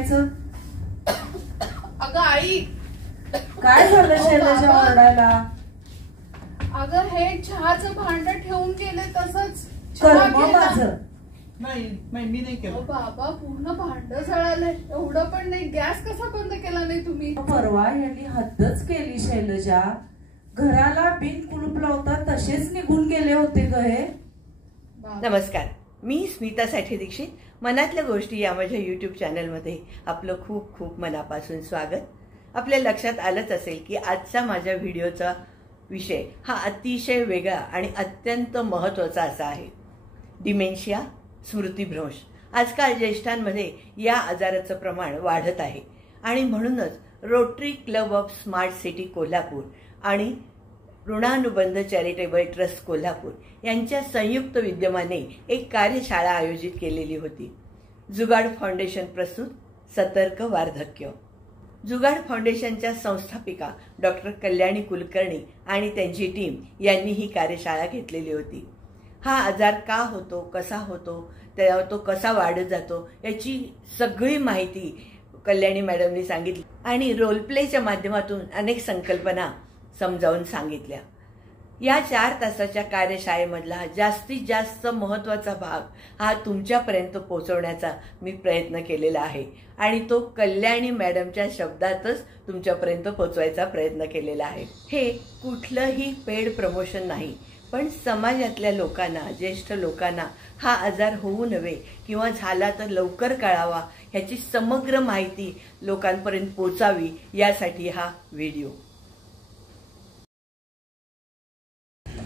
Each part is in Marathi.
म्हणायचं? अगं आई, काय झालं शैलजा ओरडायला? अगं हे चहाचं भांड ठेवून गेले तसंच. कर्म माझं. नाही मी नाही केलं. बाबा पूर्ण भांड जळालंय. एवढं पण नाही. गॅस कसा बंद केला नाही तुम्ही? परवा यांनी हद्दच केली शैलजा. घराला बिन कुलूप लावता तसेच निघून गेले होते ग हे. नमस्कार, मी स्मिता साठी दीक्षित. मनातल्या गोष्टी या माझ्या यूट्यूब चॅनलमध्ये आपलं खूप खूप मनापासून स्वागत. आपल्या लक्षात आलंच असेल की आजचा माझ्या व्हिडिओचा विषय हा अतिशय वेगळा आणि अत्यंत महत्त्वाचा असा आहे. डिमेन्शिया, स्मृतिभ्रंश. आजकाल ज्येष्ठांमध्ये या आजाराचं प्रमाण वाढत आहे आणि म्हणूनच rotary club of smart city Kolhapur आणि ऋणानुबंध चॅरिटेबल ट्रस्ट कोल्हापूर यांच्या संयुक्त विद्यमाने एक कार्यशाळा आयोजित केलेली होती. जुगाड फाउंडेशन प्रस्तुत सतर्क वार्धक्य. जुगाड फाउंडेशनच्या संस्थापिका डॉक्टर कल्याणी कुलकर्णी आणि त्यांची टीम यांनी ही कार्यशाळा घेतलेली होती. हा आजार का होतो, कसा होतो, तो कसा वाढत जातो याची सगळी माहिती कल्याणी मॅडमनी सांगितली आणि रोलप्लेच्या माध्यमातून अनेक संकल्पना समजावून सांगितल्या. या 4 तासाच्या कार्यशाळेमधला जास्तीत जास्त महत्त्वाचा भाग हा तुमच्यापर्यंत पोहोचवण्याचा मी प्रयत्न केलेला आहे आणि तो कल्याणी मॅडमच्या शब्दातच तुमच्यापर्यंत पोहोचवायचा प्रयत्न केलेला आहे. हे कुठलंही पेड प्रमोशन नाही, पण समाजातल्या लोकांना, ज्येष्ठ लोकांना हा आजार होऊ नये किंवा झाला तर लवकर कळावा ह्याची समग्र माहिती लोकांपर्यंत पोहोचावी यासाठी हा व्हिडिओ.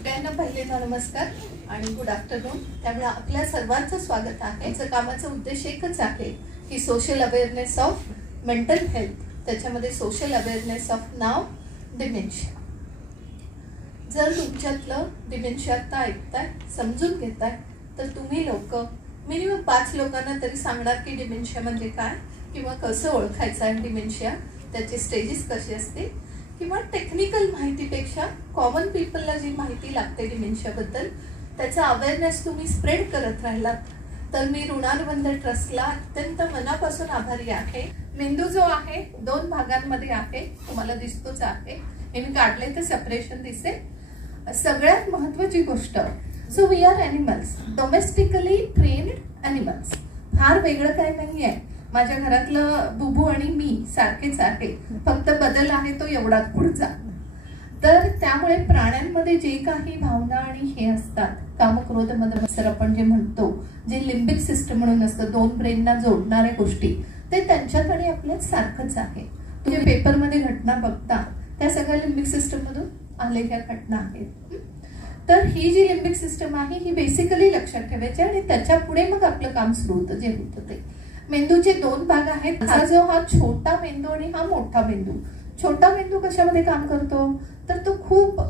त्यांना पहिल्यांदा नमस्कार आणि गुड आफ्टरनून. त्यामुळे आपल्या सर्वांचं स्वागत आहे. याचं कामाचा उद्देश एकच आहे की social awareness of mental health, त्याच्यामध्ये सोशल अवेअरनेस ऑफ नाव डिमेन्शिया. जर तुमच्यातलं डिमेन्शिया आता ऐकताय, समजून घेताय, तर तुम्ही लोक मिनिमम 5 लोकांना तरी सांगणार की डिमेन्शिया म्हणजे काय किंवा कसं ओळखायचं आहे डिमेन्शिया, त्याचे स्टेजेस कसे असते, किंवा टेक्निकल माहितीपेक्षा कॉमन पीपलला जी माहिती लागते डिमेन्शियाबद्दल त्याचा अवेअरनेस तुम्ही स्प्रेड करत राहिलात तर मी ऋणानुबंध ट्रस्टला अत्यंत मनापासून आभारी आहे. मेंदू जो आहे 2 भागांमध्ये आहे, तुम्हाला दिसतोच आहे. हे मी काढले तर सेपरेशन दिसेल. सगळ्यात महत्वाची गोष्ट, so we are animals, domestically trained animals. फार वेगळं काही नाही आहे. माझ्या घरातलं बुबू आणि मी सारखेच आहे, फक्त बदल आहे तो एवढाच पुढचा. तर त्यामुळे प्राण्यांमध्ये जे काही भावना आणि हे असतात, कामक्रोध मदमत्सर आपण जे म्हणतो, जे लिम्बिक सिस्टम म्हणून असतं, 2 ब्रेनना जोडणाऱ्या गोष्टी, ते त्यांच्यात आणि आपल्यात सारखंच आहे. तुम्ही पेपरमध्ये घटना बघता त्या सगळ्या लिम्बिक सिस्टम मधून आलेल्या घटना आहेत. तर ही जी लिम्बिक सिस्टम आहे ही बेसिकली लक्षात ठेवायची आणि त्याच्या पुढे मग आपलं काम सुरू होतं जे होतं ते. मेंदूचे 2 भाग आहेत. हा छोटा मेंदू आणि हा मोठा मेंदू. छोटा मेंदू कशामध्ये काम करतो तर तो खूप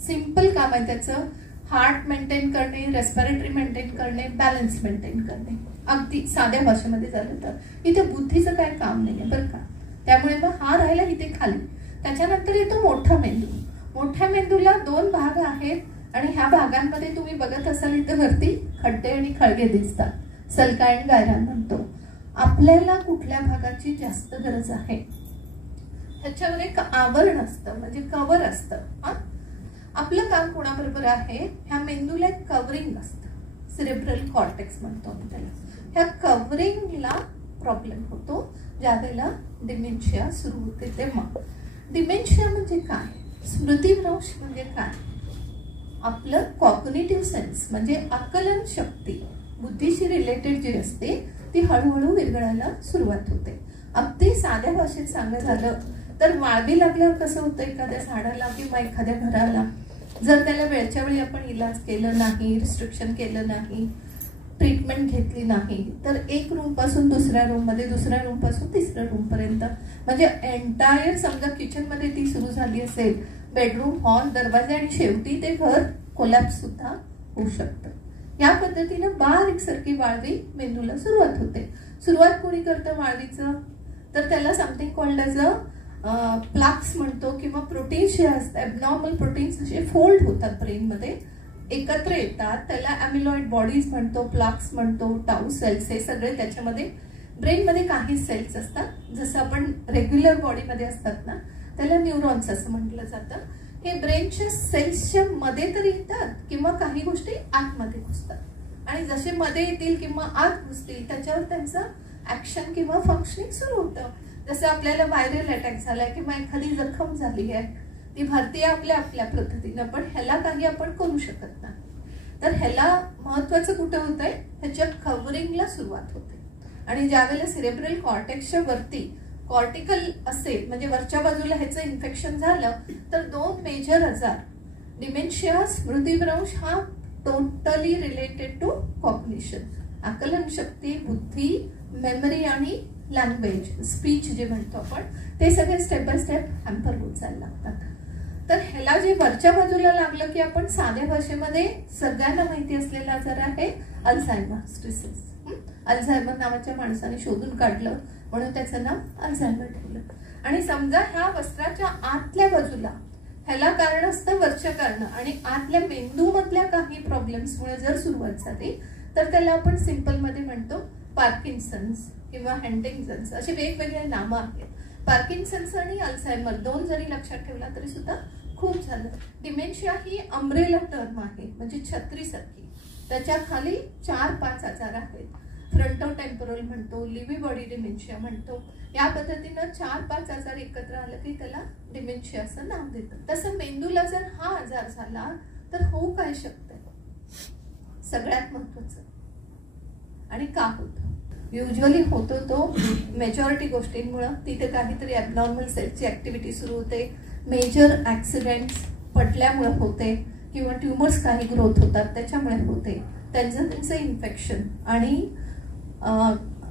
सिंपल काम आहे त्याचं. हार्ट मेंटेन करणे, रेस्पिरेटरी मेंटेन करणे, बॅलन्स मेंटेन करणे, अगदी साध्या भाषेमध्ये झालं तर. इथे बुद्धीचं काय काम नाहीये बरं का. त्यामुळे मग हा राहिला इथे खाली. त्याच्यानंतर येतो मोठा मेंदू. मोठ्या मेंदूला 2 भाग आहेत आणि ह्या भागांमध्ये तुम्ही बघत असाल इथे वरती खड्डे आणि खळगे दिसतात, सलका आणि गायरान म्हणतो. आपल्याला कुठल्या भागाची जास्त गरज आहे ह्याच्यावर एक आवरण असतं, म्हणजे कव्हर असतं. आपलं काम कोणाबरोबर आहे, ह्या मेंदूला एक कव्हरिंग असतं, सेरेब्रल कॉर्टेक्स म्हणतो आपण त्याला. ह्या कव्हरिंगला प्रॉब्लेम होतो ज्या वेळेला डिमेन्शिया सुरू होते तेव्हा. डिमेन्शिया म्हणजे काय, स्मृतिभ्रंश म्हणजे काय, आपलं कॉग्निटिव्ह सेन्स म्हणजे आकलन शक्ती, बुद्धीशी रिलेटेड जी असते ती हळूहळू विरघळायला सुरुवात होते. अगदी साध्या भाषेत सांगायचं झालं तर वाळवी लागल्यावर कसं होतं एखाद्या झाडाला किंवा एखाद्या घराला, जर त्याला वेळच्या वेळी आपण इलाज केलं नाही, रिस्ट्रिक्शन केलं नाही, ट्रीटमेंट घेतली नाही तर 1 रूम पासून दुसऱ्या रूम मध्ये, दुसऱ्या रूम पासून तिसऱ्या रूम पर्यंत, म्हणजे एंटायर समजा किचन मध्ये ती सुरू झाली असेल, बेडरूम, हॉल, दरवाजे आणि शेवटी ते घर कोलॅप्स सुद्धा होऊ शकतं. या पद्धतीनं बारीक सारखी वाळवी मेंदूला सुरुवात होते. सुरुवात कोणी करतं वाळवीचं तर त्याला समथिंग कॉल्ड एज प्लाक्स म्हणतो, किंवा प्रोटीन्स जे असतात, ॲबनॉर्मल प्रोटीन्स असे फोल्ड होतात ब्रेनमध्ये, एकत्र येतात, त्याला ॲमिलॉइड बॉडीज म्हणतो, प्लाक्स म्हणतो, टाऊ सेल्स, हे सगळे त्याच्यामध्ये ब्रेनमध्ये काही सेल्स असतात, जसं आपण रेग्युलर बॉडीमध्ये असतात ना, त्याला न्यूरॉन्स असं म्हटलं जातं. हे ब्रेनच्या सेल्सच्या मध्ये तरी येतात किंवा काही गोष्टी आतमध्ये घुसतात, आणि जसे मध्ये येतील किंवा आत घुसतील त्याच्यावर त्यांचं ऍक्शन किंवा फंक्शनिंग सुरू होतं. जसं आपल्याला व्हायरल अटॅक झालाय किंवा एखादी जखम झाली आहे, ती भारतीय आपल्या पद्धतीनं, पण ह्याला काही आपण करू शकत नाही. तर ह्याला महत्वाचं कुठं होतंय, ह्याच्या कव्हरिंगला सुरुवात होते. आणि ज्यावेळेला सेरेब्रल कॉर्टेक्सच्या वरती कॉर्टिकल असेल, म्हणजे वरच्या बाजूला ह्याचं इन्फेक्शन झालं, तर 2 मेजर आजार, डिमेन्शिया, स्मृतिभ्रंश, हा टोटली रिलेटेड टू कॉग्निशन, आकलन शक्ती, बुद्धी, मेमरी आणि लँग्वेज, स्पीच जे म्हणतो आपण, ते सगळे स्टेप बाय स्टेप हॅम्पर होत जायला लागतात. तर ह्याला जे वरच्या बाजूला लागलं की आपण साध्या भाषेमध्ये सगळ्यांना माहिती असलेला आजार आहे अल्झायमर्स डिसीज. अल्झायमर नावाच्या माणसाने शोधून काढलं म्हणून त्याचं नाव अल्झायमर ठेवलं. आणि समजा ह्या वस्त्राच्या आतल्या बाजूला ह्याला कारण असतं वरच्या कारण, आणि आतल्या मेंदूमधल्या काही प्रॉब्लेम्समुळे जर सुरुवात झाली तर त्याला आपण सिंपल मध्ये म्हणतो पार्किन्सन्स किंवा हंटिंग्टन्स, असे वेगवेगळे नामं आहेत. पार्किन्सन्स आणि अल्झायमर 2 जरी लक्षात ठेवला तरी सुद्धा खूप झालं. डिमेन्शिया ही अम्ब्रेला टर्म आहे, म्हणजे छत्रीसारखी. त्याच्या खाली 4-5 आजार आहेत. फ्रंटोटेम्पोरल म्हणतो, लिव्ही बॉडी डिमेन्शिया म्हणतो. या पद्धतीनं 4-5 आजार एकत्र आलं की त्याला डिमेन्शिया असं नाव देतं. तसं मेंदूला जर हा आजार झाला तर होऊ काय शकतं, सगळ्यात महत्वाचं, आणि का होतं. युजली होतो तो मेजॉरिटी गोष्टींमुळं, तिथे काहीतरी ॲबनॉर्मल सेलची ऍक्टिव्हिटी सुरू होते, मेजर ऍक्सिडेंट्स पडल्यामुळे होते, किंवा ट्युमर्स काही ग्रोथ होतात त्याच्यामुळे होते, त्यांचं इन्फेक्शन, आणि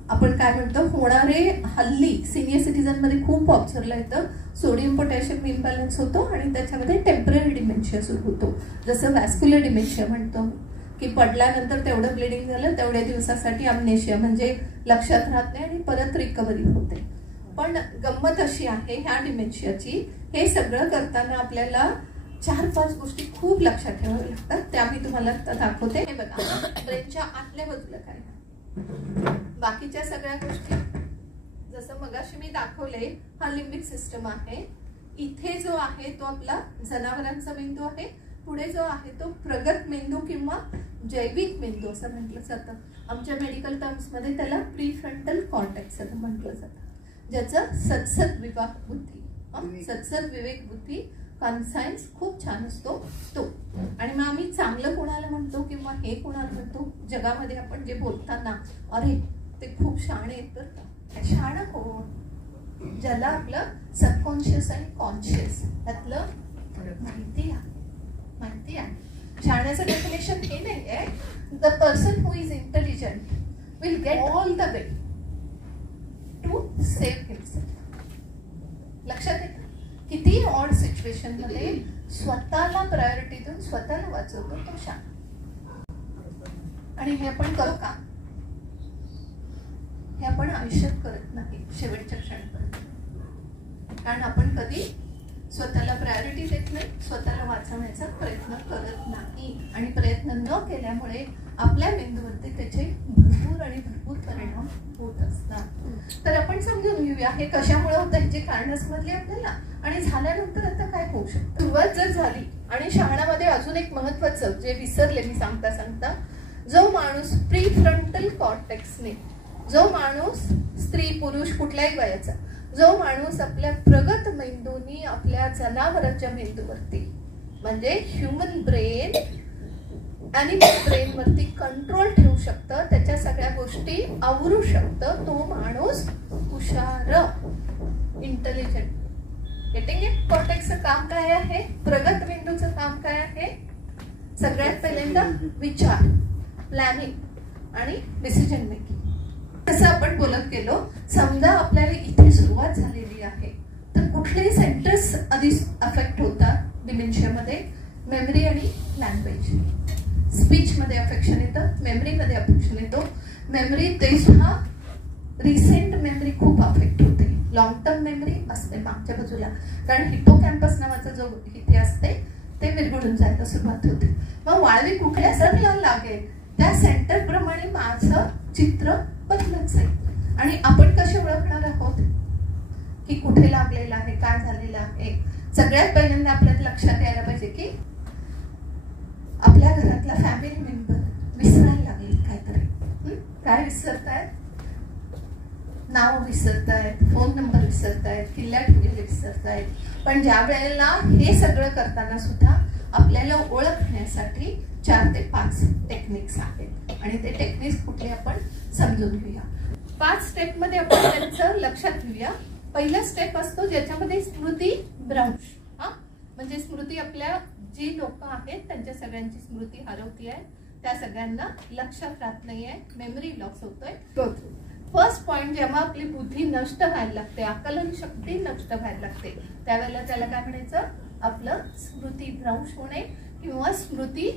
आपण काय म्हणतो होणारे हल्ली सिनियर सिटीजन मध्ये खूप ऑब्झर्वला येतं, सोडियम पोटॅशियम इम्बॅलन्स होतो आणि त्याच्यामध्ये टेम्पररी डिमेन्शिया सुरू होतो. जसं वॅस्क्युलर डिमेन्शिया म्हणतो की पडल्यानंतर तेवढं ब्लिडिंग झालं तेवढ्या दिवसासाठी अमनेशिया, म्हणजे लक्षात राहत नाही आणि परत रिकव्हरी होते. पण गंमत अशी आहे ह्या डिमेन्शियाची, हे सगळं करताना आपल्याला 4-5 गोष्टी खूप लक्षात ठेवाव्या लागतात. त्या मी तुम्हाला दाखवते. हे बघा, ब्रेनच्या आतल्या बाजूला काय, बाकीच्या सगळ्या गोष्टी जसं मगाशी मी दाखवले, हा लिम्बिक सिस्टम आहे. इथे जो आहे तो आपला जनावरांचा मेंदू आहे. पुढे जो आहे तो प्रगत मेंदू किंवा जैविक मेंदू असं म्हटलं जातं. आमच्या मेडिकल टर्म्स मध्ये त्याला प्रीफ्रंटल कॉर्टेक्स असं म्हटलं जातं, ज्याचं सद्सद विवेक बुद्धी, सद्सद विवेक बुद्धी कॉन्सायन्स खूप छान असतो तो. आणि मग आम्ही चांगलं कोणाला म्हणतो किंवा हे कोणाला म्हणतो, जगामध्ये आपण जे बोलताना अरे ते खूप शहाणे आहेत, तर शहाणं कोण, ज्याला आपलं सबकॉन्शियस आणि कॉन्शियस त्यातलं माहिती आहे. शहाण्याचं डेफिनेशन हे नाही आहे, the person who is intelligent will get all the way to save himself. लक्षात येतं, किती ऑड सिच्युएशन मध्ये स्वतःला प्रायोरिटी देऊन स्वतःला वाचवतो तो शहाणा. आणि हे आपण करू का, हे आपण आयुष्यात करत नाही शेवटच्या क्षणापर्यंत, कारण आपण कधी स्वतःला प्रायोरिटी देत नाही, स्वतःला वाचवण्याचा प्रयत्न करत नाही. आणि प्रयत्न न केल्यामुळे आपल्या मेंदूवरती त्याचे भरपूर परिणाम होत असतात. तर आपण समजून घेऊया हे कशामुळे होतं, ह्याची कारण समजली आपल्याला, आणि झाल्यानंतर आता काय होऊ शकतं. सुरुवात जर झाली, आणि शहाणामध्ये अजून एक महत्वाचं जे विसरले मी सांगता, जो माणूस प्रीफ्रंटल कॉर्टेक्सने, जो माणूस स्त्री पुरुष कुठल्याही वयाचा, जो माणूस आपल्या प्रगत मेंदूनी आपल्या जनावरांच्या मेंदूवरती, म्हणजे ह्युमन ब्रेन ॲनिमल ब्रेन वरती कंट्रोल ठेवू शकतं, त्याच्या सगळ्या गोष्टी आवरू शकतं, तो माणूस हुशार, इंटेलिजंट. Getting it? कॉर्टेक्सचं काम काय आहे, प्रगत मेंदूचं काम काय आहे, सगळ्यात पहिल्यांदा विचार, प्लॅनिंग आणि डिसिजन मेकिंग. तसं आपण बोलत गेलो, समजा आपल्याला इथे सुरुवात झालेली आहे तर कुठलेही सेंटर्स आधी अफेक्ट होतात डिमेन्शियामध्ये, मेमरी आणि लँग्वेज. स्पीच मध्ये अफेक्शन येतं, मेमरी मध्ये अफेक्शन येतो. मेमरी ते सुद्धा रिसेंट मेमरी खूप अफेक्ट होते, लॉंग टर्म मेमरी असते मागच्या बाजूला, कारण हिपोकॅम्पस नावाचा जो इथे असते ते विरघळून जायला सुरुवात होते. मग वाळवी कुठल्या सरला लागेल त्या सेंटर प्रमाणे माझं चित्र बदलत जाईल. आणि आपण कसे ओळखणार आहोत की कुठे लागलेलं आहे, काय झालेलं आहे? सगळ्यात पहिल्यांदा आपल्याला लक्षात यायला पाहिजे की आपल्या घरातला फॅमिली मेंबर विसरायला लागले काहीतरी. काय विसरतायत? नाव विसरतायत, फोन नंबर विसरतायत, किल्ल्या ठेवलेले विसरतायत. पण ज्या वेळेला हे सगळं करताना सुद्धा आपल्याला ओळखण्यासाठी 4 ते 5 टेक्निक्स आहेत आणि ते टेक्निक्स कुठले आपण समजून घेऊया. 5 स्टेप मध्ये आपण त्यांचं लक्षात घेऊया. पहिला स्टेप असतो ज्याच्यामध्ये स्मृती भ्रंश. म्हणजे स्मृती, आपल्या जी लोक आहेत त्यांच्या सगळ्यांची स्मृती हरवती आहे, त्या सगळ्यांना लक्षात राहत नाहीये, मेमरी लॉस होतोय. फर्स्ट पॉइंट, जेव्हा आपली बुद्धी नष्ट व्हायला लागते, आकलन शक्ती नष्ट व्हायला लागते, त्यावेळेला त्याला काय म्हणायचं? आपलं स्मृती भ्रंश होणे किंवा स्मृती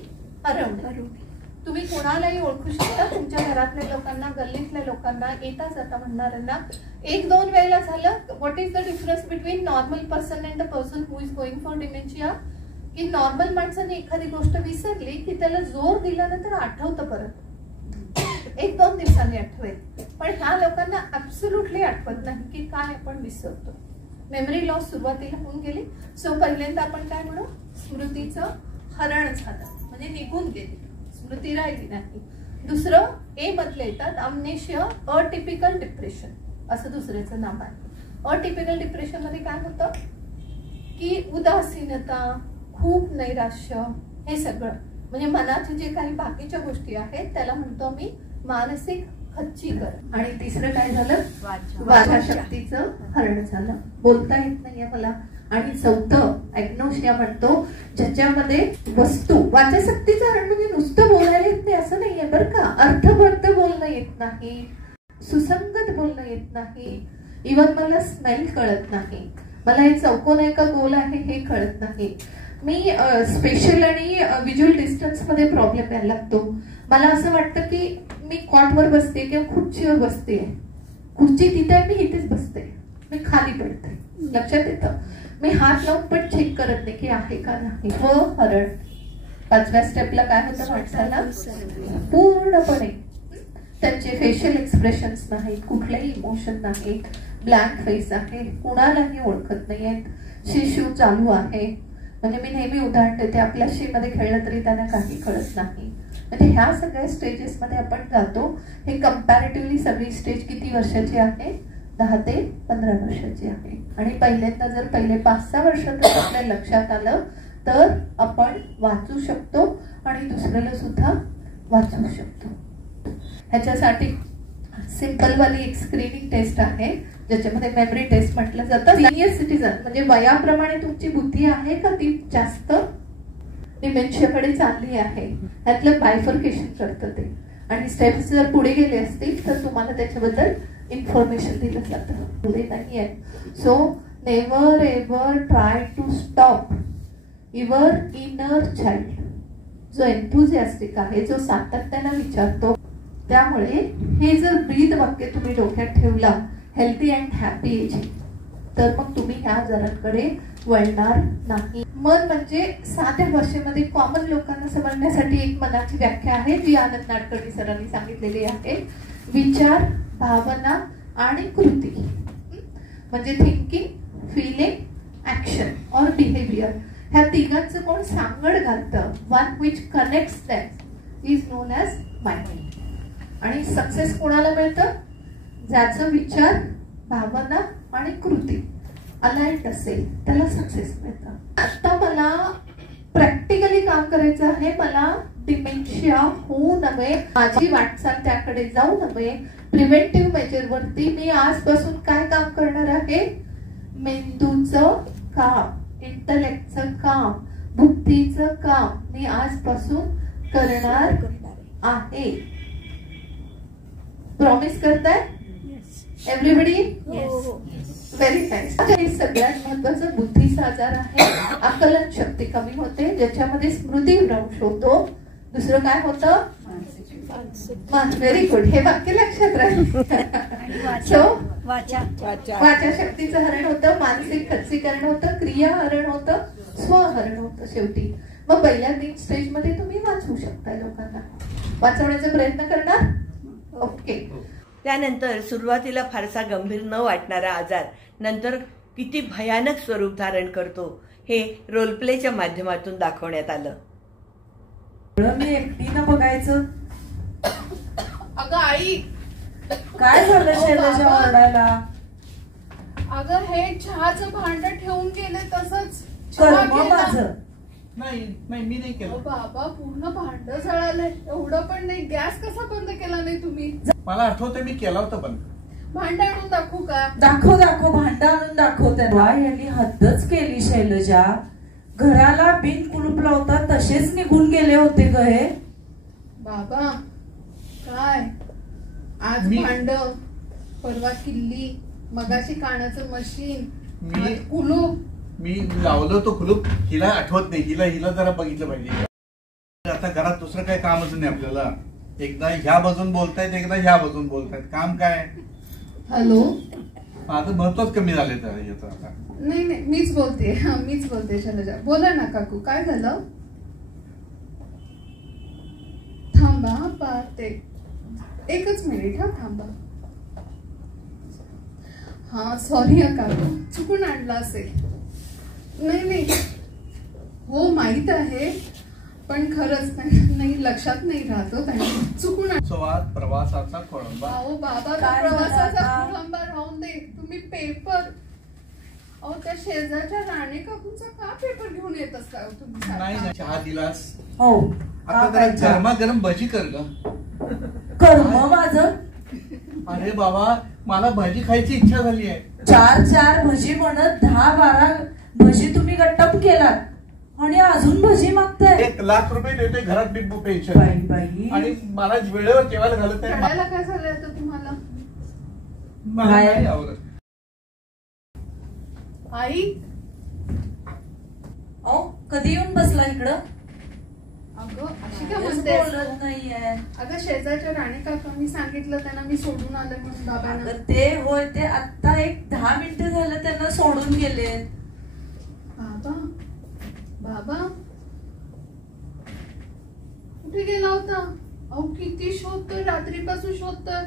हरवणे. तुम्ही कोणालाही ओळखू शकता, तुमच्या घरातल्या लोकांना, गल्लीतल्या लोकांना, येता जाता म्हणणाऱ्यांना. 1-2 वेळेला झालं. What is the difference between normal person and the person who is going for dementia? की नॉर्मल माणसाने एखादी गोष्ट विसरली की त्याला जोर दिल्यानंतर आठवतं परत, 1-2 दिवसांनी आठवेल. पण ह्या लोकांना ऍब्सोल्युटली आठवत नाही की काय आपण विसरतो. मेमरी लॉस सुरुवातीला होऊन गेली. सो पहिल्यांदा आपण काय म्हणू? स्मृतीचं हरण झालं, म्हणजे निघून गेली, स्मृती राहिली नाही. दुसरं, ए मधले येतात अमनेशिया, अटिपिकल डिप्रेशन असं दुसऱ्याचं नाव आहे. अटिपिकल डिप्रेशन मध्ये काय होतं की उदासीनता, खूप नैराश्य, हे सगळं म्हणजे मनाचे जे काही बाकीच्या गोष्टी आहेत त्याला म्हणतो मी मानसिक खच्चीकरण. आणि तिसरं काय झालं? वाचाशक्तीचं हरण झालं, बोलता येत नाहीये मला. आणि चौथं ॲग्नोसिया म्हणतो, ज्याच्यामध्ये वस्तू, वाचाशक्तीचं हरण म्हणजे नुसतं बोलायला येत नाही असं नाहीये बरं का. अर्थबद्ध बोलणं येत नाही, सुसंगत बोलणं येत नाही, इव्हन मला स्मेल कळत नाही, मला हे चौकोन आहे का गोल आहे हे कळत नाही. मी स्पेशल आणि व्हिज्युअल डिस्टन्स मध्ये प्रॉब्लेम यायला लागतो. मला असं वाटतं की मी कॉटवर बसते किंवा खुर्चीवर बसते, खुर्ची तिथे आहे, मी इथेच बसते, मी खाली पडते, लक्षात येतं. मी हात लावून पण चेक करत नाही की आहे का नाही. हो हरण. 5व्या स्टेपला काय होतं? माणसाला पूर्णपणे त्यांचे फेशियल एक्सप्रेशन्स नाहीत, कुठलेही इमोशन नाहीत, ब्लँक फेस आहे, कुणालाही ओळखत नाहीयेत, शिशू चालू आहे. म्हणजे मी नेहमी उदाहरण देते, आपल्या शी मध्ये खेळलं तरी त्यांना काही कळत नाही. म्हणजे ह्या सगळ्या स्टेजेस मध्ये आपण जातो. हे कम्पॅरेटिव्हली सगळी स्टेज किती वर्षाची आहे? 10 ते 15 वर्षाची आहे. आणि पहिल्यांदा जर पहिले 5-6 वर्षात आपल्या लक्षात आलं तर आपण वाचू शकतो आणि दुसऱ्याला सुद्धा वाचवू शकतो. ह्याच्यासाठी सिंपल वाली एक स्क्रीनिंग टेस्ट आहे ज्याच्यामध्ये मेमरी टेस्ट म्हटलं जातं. सिनियर सिटीजन म्हणजे वयाप्रमाणे तुमची बुद्धी आहे का ती जास्त डिमेन्शियाकडे चालली आहे, ह्यातलं बायफर्केशन करतं ते. आणि स्टेप्स जर पुढे गेले असतील तर तुम्हाला त्याच्याबद्दल इन्फॉर्मेशन दिलं जातं. पुढे नाही आहे. So never ever try to stop your inner child, जो एन्थुझियास्टिक आहे, जो सातत्यानं विचारतो. त्यामुळे हे जर ब्रीद वाक्य तुम्ही डोक्यात ठेवला, हेल्थी अँड हॅपी एजिंग, तर मग तुम्ही ह्या आजारांकडे वळणार नाही. मन म्हणजे साध्या भाषेमध्ये कॉमन लोकांना समजण्यासाठी एक मनाची व्याख्या आहे जी आनंद नाडकर्णी सरांनी सांगितलेली आहे. विचार, भावना आणि कृती, म्हणजे थिंकिंग, फिलिंग, ऍक्शन और बिहेवियर, ह्या तिघांचं कोण सांगड घालतं, one which connects them is known as mind. आणि सक्सेस कोणाला मिळतं? ज्याचं विचार, भावना आणि कृती अलाइन्ड असेल त्याला सक्सेस मिळतं. आता मला प्रॅक्टिकली काम करायचं आहे. मला डिमेन्शिया होऊ नये, माझी वाटचाल त्याकडे जाऊ नये. प्रिव्हेंटिव्ह मेजर वरती मी आजपासून काय काम करणार आहे? मेंदूचं काम, इंटलेक्टचं काम, बुद्धीचं काम मी आजपासून करणार आहे. प्रॉमिस करताय एव्हरीबडी? Very nice. हे सगळ्यात महत्वाचं बुद्धीचा आजार आहे. आकलन शक्ती कमी होते, ज्याच्यामध्ये स्मृती भ्रंश होतो. दुसरं काय होतं? Very good. हे वाक्य लक्षात राहील. सो वाचा शक्तीचं हरण होतं, मानसिक खच्चीकरण होतं, क्रिया हरण होतं, स्वहरण होतं. शेवटी मग पहिल्या 3 स्टेज मध्ये तुम्ही वाचवू शकता. लोकांना वाचवण्याचा प्रयत्न करणार? ओके. त्यानंतर सुरुवातीला फारसा गंभीर न वाटणारा आजार नंतर किती भयानक स्वरूप धारण करतो हे रोलप्लेच्या माध्यमातून दाखवण्यात आलं. मी एकटीनं बघायचं. अगं आई, काय झालं शैलजा ओरडायला? अगं हे चहाचं भांड ठेवून गेले तसंच कर्म माझं. नाही मी नाही केलं. बाबा पूर्ण भांड जळालंय. एवढं पण नाही. गॅस कसा बंद केला नाही तुम्ही? मला आठवतंय मी केला होता पण. भांड आणून दाखवू का? दाखव भांड आणून दाखव. त्यांना यांनी हद्दच केली शैलजा. घराला बिन कुलूप लावता तसेच निघून गेले होते ग हे. बाबा काय आज भांड, परवा किल्ली, मगाशी कानाचं मशीन, आज कुलूप. मी लावलं तो कुलूप. हिला आठवत नाही. हिला जरा बघितलं पाहिजे. आता घरात दुसरं काही कामच नाही आपल्याला. एकदा ह्या बाजून बोलतायत, एकदा ह्या बाजून बोलतायत. काम काय? हॅलो. माझं महत्वच कमी झालंय तर याचं आता. नाही मीच बोलते शैलजा. बोला ना काकू, काय झालं? थांबा पाहते. एकच मिनिट. थांबा. हा सॉरी काकू, चुकून आणला असेल. नाही हो माहित आहे, पण खरंच नाही लक्षात नाही राहतो. त्यांनी चुकून स्वाद प्रवासाचा खोळंबा. अहो बाबा, प्रवासाचा खोळंबा राहून दे. तुम्ही पेपर, अहो त्या शेजारच्या राणे काकूंचा का पेपर घेऊन येत असता तुम्ही? नाही चहा दिलास. हो आता जरा गरमागरम भजी कर ग. कर्म माझं. अरे बाबा, मला भजी खायची इच्छा झाली आहे. 4 भजी म्हणत 10-12 भजी तुम्ही गट्टप केलात आणि अजून भजी मागताय. 1 लाख रुपये देतोय घरात बिंबू पेन्शन. बाई आणि मला वेळेवर जेवायला घालत आहे. रडायला काय झालंय आता तुम्हाला? मला नाही आवडत. आई, अहो कधी येऊन बसला इकडं? अगं अशी काय बोलत म्हणतेस? नाहीये. अगं शेजारच्या राणे काकांनी सांगितलं त्यांना मी सोडून आले म्हणून बाबांना. अगं ते होय, ते आता एक 10 मिनिटं झालं त्यांना सोडून गेले. बाबा कुठे गेला होता? अहो किती शोधतोय, रात्रीपासून शोधतोय.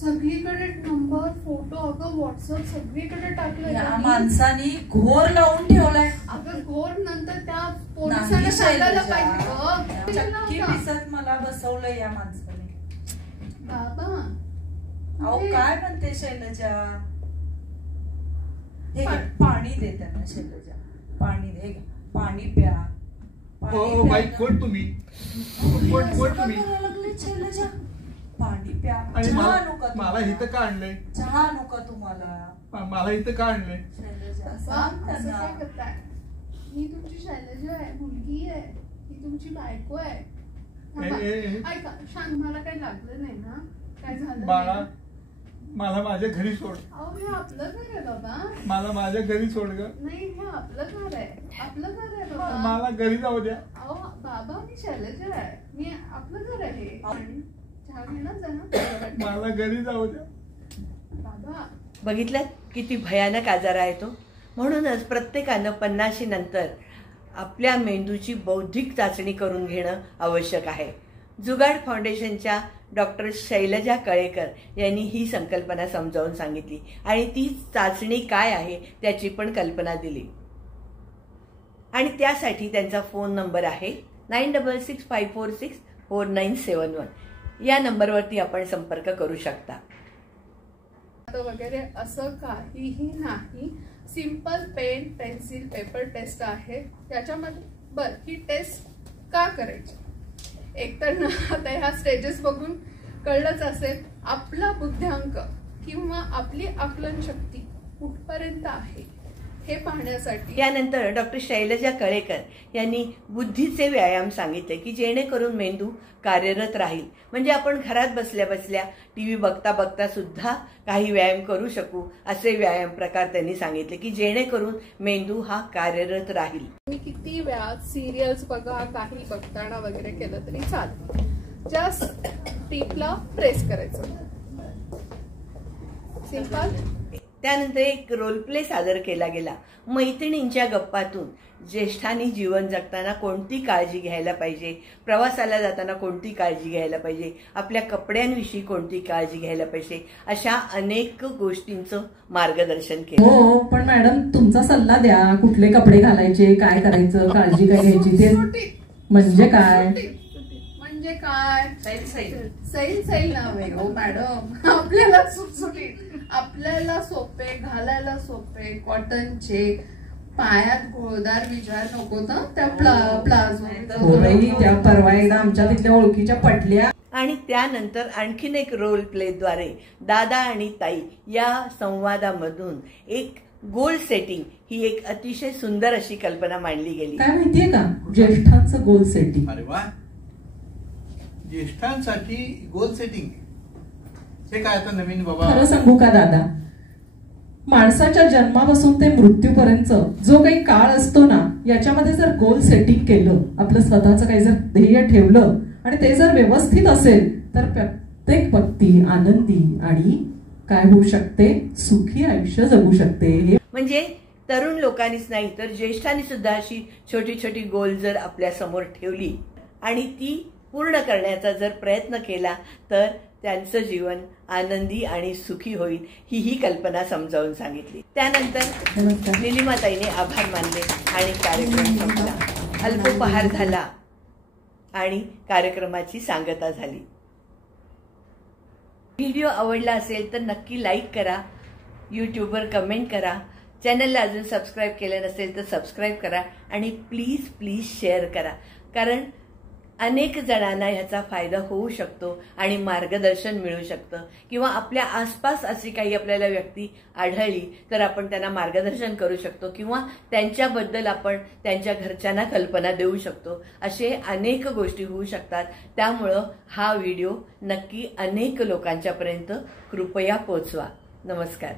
सगळीकडे नंबर, फोटो, अगं व्हॉट्सअप सगळीकडे टाकलंय. या माणसानी घोर लावून ठेवलाय. अगं घोर नंतर त्या पोलिसांना सांगायला पाहिजे. चक्की पिसत मला बसवलंय या माणसाने. बाबा अहो काय म्हणते शैलजा? हे घे, पाणी दे त्यांना शैलजा. पाणी दे, पाणी प्या. हो बाई, कोण तुम्ही? कोण तुम्ही? शैलजा पाणी प्या. आणि चहा नको मला इथं का आणलंय? चहा नको तुम्हाला? मला इथं का आणलंय? शैलजा सांग असं त्यांना. काय करताय? ही तुमची शैलजा आहे, मुलगी आहे, ही तुमची बायको आहे. ऐका शांत, मला काही लागलं नाही ना? काय झालं बाळा, मला माझ्या घरी सोड. अहो हे आपलं घर आहे बाबा. मला माझ्या घरी सोड ग. नाही हे आपलं घर आहे. आपलं घर आहे बाबा. मला घरी जाऊ द्या. अहो बाबा, मी शैलजा आहे. मी आपलं घर आहे. आणि चहा घेणार जा ना. मला घरी जाऊ द्या. बाबा बघितलं किती भयानक आजार आहे तो. म्हणूनच प्रत्येकानं 50 नंतर आपल्या मेंदूची बौद्धिक चाचणी करून घेणं आवश्यक आहे. जुगाड फाउंडेशनच्या डॉक्टर शैलजा कळेकर यांनी ही संकल्पना समजावून सांगितली आणि ती चाचणी काय आहे त्याची पण कल्पना दिली. आणि त्यासाठी त्यांचा फोन नंबर आहे 9665464971. या नंबरवरती आपण संपर्क करू शकता. वगैरे असं काहीही नाही. Simple pen pencil paper test आहे. त्याच्यामध्ये बरं, ही टेस्ट का करायची? एकतर ना आता ह्या स्टेजेस बघून कळलंच असेल आपला बुद्ध्यांक किंवा आपली आकलन शक्ती कुठपर्यंत आहे हे पाहण्यासाठी. यानंतर डॉक्टर शैलजा कळेकर यांनी बुद्धीचे व्यायाम सांगितले की जेणेकरून मेंदू कार्यरत राहील. म्हणजे आपण घरात बसल्या बसल्या टीव्ही बघता बघता सुद्धा काही व्यायाम करू शकू असे व्यायाम प्रकार त्यांनी सांगितले की जेणेकरून मेंदू हा कार्यरत राहील. तुम्ही किती वेळा सिरियल्स बघा, काही बघताना वगैरे केलं तरी चालेल. जस्ट टीपला प्रेस करायचं. सिंपल. त्यानंतर एक रोल प्ले सादर केला गेला. मैत्रिणींच्या गप्पातून ज्येष्ठांनी जीवन जगताना कोणती काळजी घ्यायला पाहिजे, प्रवासाला जाताना कोणती काळजी घ्यायला पाहिजे, आपल्या कपड्यांविषयी कोणती काळजी घ्यायला पाहिजे, अशा अनेक गोष्टींचं मार्गदर्शन केलं. हो, पण मॅडम तुमचा सल्ला द्या, कुठले कपडे घालायचे, काय करायचं, काळजी काय घ्यायची ते म्हणजे काय? म्हणजे काय? सैल नावे हो मॅडम. आपल्याला सुटसुटीत, आपल्याला सोपे, घालायला सोपे, कॉटनचे, पायात घोळदार विचार नको तर त्या प्लाझो. हो बाई, त्या परवा एकदा आमच्या तिथल्या ओळखीच्या पटल्या. आणि त्यानंतर आणखीन एक रोल प्लेद्वारे दादा आणि ताई या संवादामधून एक गोल सेटिंग ही एक अतिशय सुंदर अशी कल्पना मांडली गेली. काय माहितीये का, ज्येष्ठांचं गोल सेटिंग. अरे वा, ज्येष्ठांसाठी गोल सेटिंग हे काय आता नवीन बाबा? खरं सांगू का दादा, माणसाच्या जन्मापासून ते मृत्यूपर्यंत जो काही काळ असतो ना, याच्यामध्ये जर गोल सेटिंग केलं, आपलं स्वतःचं काही जर ध्येय ठेवलं आणि ते जर व्यवस्थित असेल तर प्रत्येक व्यक्ती आनंदी आणि काय होऊ शकते, सुखी आयुष्य जगू शकते. म्हणजे तरुण लोकांनीच नाही तर ज्येष्ठांनी सुद्धा अशी छोटी छोटी गोल जर आपल्या समोर ठेवली आणि ती पूर्ण करण्याचा जर प्रयत्न केला तर त्यांचं जीवन आनंदी आणि सुखी होईल, ही कल्पना समजावून सांगितली. त्यानंतर निलिमाताईने आभार मानले आणि कार्यक्रम संपला. अल्पोपहार झाला आणि कार्यक्रमाची सांगता झाली. व्हिडिओ आवडला असेल तर नक्की लाईक करा, यूट्यूबवर कमेंट करा, चॅनलला अजून सबस्क्राईब केलं नसेल तर सबस्क्राईब करा आणि प्लीज प्लीज शेअर करा, कारण अनेक जणांना ह्याचा फायदा होऊ शकतो आणि मार्गदर्शन मिळू शकतं. किंवा आपल्या आसपास अशी काही आपल्याला व्यक्ती आढळली तर आपण त्यांना मार्गदर्शन करू शकतो किंवा त्यांच्याबद्दल आपण त्यांच्या घरच्यांना कल्पना देऊ शकतो. असे अनेक गोष्टी होऊ शकतात. त्यामुळं हा व्हिडिओ नक्की अनेक लोकांच्यापर्यंत कृपया पोहोचवा. नमस्कार.